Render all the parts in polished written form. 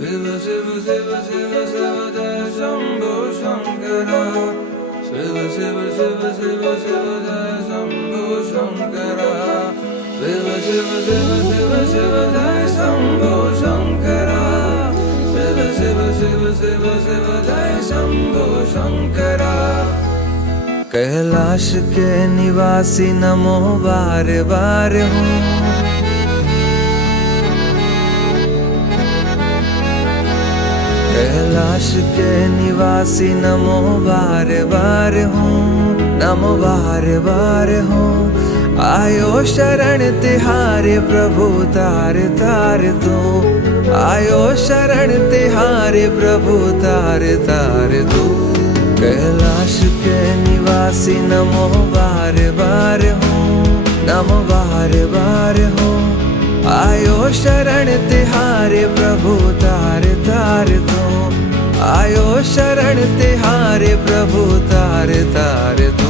शिव शिव शिव शिव शिव जय शंभो शंकरा। शिव शिव शिव शिव शिव जय शंभो शंकरा। शिव शिव शिव शिव शिव जय शंभो शंकरा। शिव शिव शिव शिव शिव जय शंभो शंकरा। कैलाश के निवासी नमो बार बार हूँ। कैलाश के निवासी नमो बार बार हूँ, नमो बार बार हूँ। आयो शरण तिहारे प्रभु तार तार तू। आयो शरण तिहारे प्रभु तार तार तू। कैलाश के निवासी नमो बार बार हूँ, नमो बार बार हूँ। आयो शरण तिहारे प्रभु तार तार तू। आयो शरण तिहारे प्रभु तार तार तू।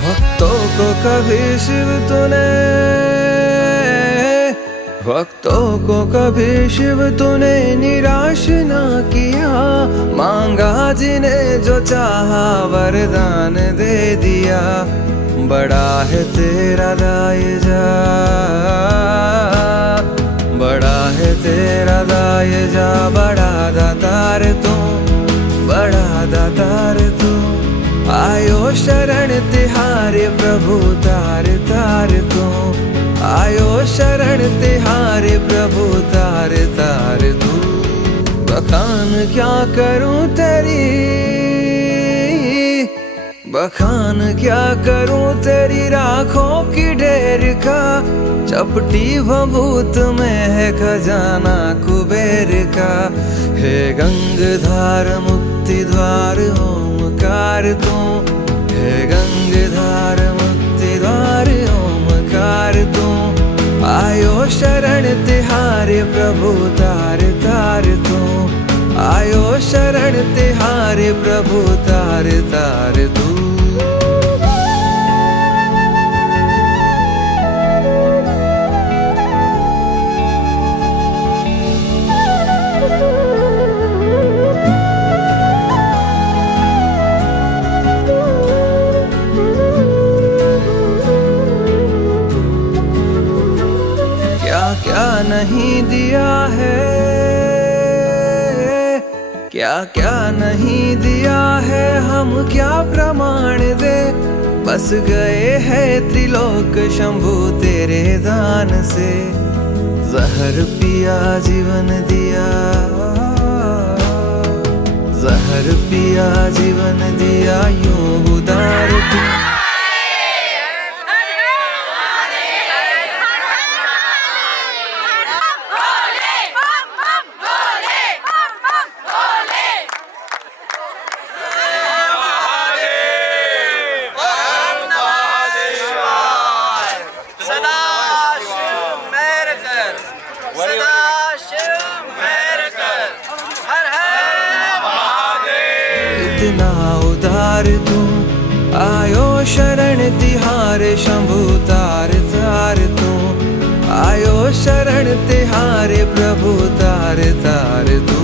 भक्तों को कभी शिव तूने, भक्तों को कभी शिव तूने निराश ना किया। मांगा जिन्हें जो चाहा वरदान दे दिया। बड़ा है तेरा दायजा, बड़ा है तेरा दायजा। बड़ा दातार तू, बड़ा दातार तू। आयो शरण तिहारे प्रभु तार तार तू। आयो शरण तिहारे प्रभु तार तार तू। बखान क्या करूं तेरी, बखान क्या करूं तेरी राखों की ढेर का। चपटी भभूत में है खजाना कुबेर का। हे गंगधार मुक्ति द्वार ओमकार तू। हे गंगधार मुक्ति द्वार ओमकार तू। आयो शरण तिहारे प्रभु तार तार तू। आयो शरण तिहारे प्रभु तार तार तू। क्या नहीं दिया है, क्या क्या नहीं दिया है। हम क्या प्रमाण दे। बस गए हैं त्रिलोक शंभु तेरे दान से। जहर पिया जीवन दिया, जहर पिया जीवन दिया। यूं उदार तू। कितना उदार तू। आयो शरण तिहारे शंभु तार तार तू। आयो शरण तिहारे प्रभु तार तार तू।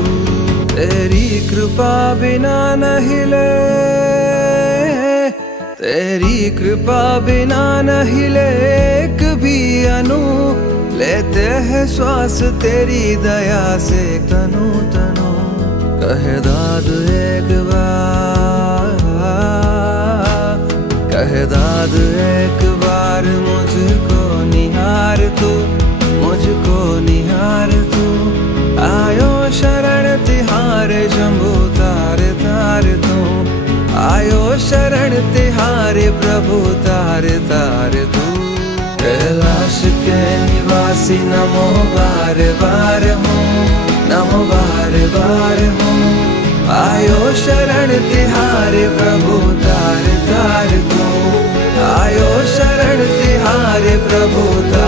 तेरी कृपा बिना न हिले, तेरी कृपा बिना न हिले एक भी अनु। लेते हैं श्वास तेरी दया से तनु तनु। कहे दाद एक बार, कहे दाद एक बार। मुझको निहार तू, मुझको निहार तू। आयो शरण तिहारे शंभु तार तार तू। आयो शरण तिहारे प्रभु तार तार तू। कैलाश के निवासी नमो बार बार हूँ, नमो बार बार हूँ। आयो शरण तिहारे प्रभु तार तार तू। आयो शरण तिहारे प्रभु भूता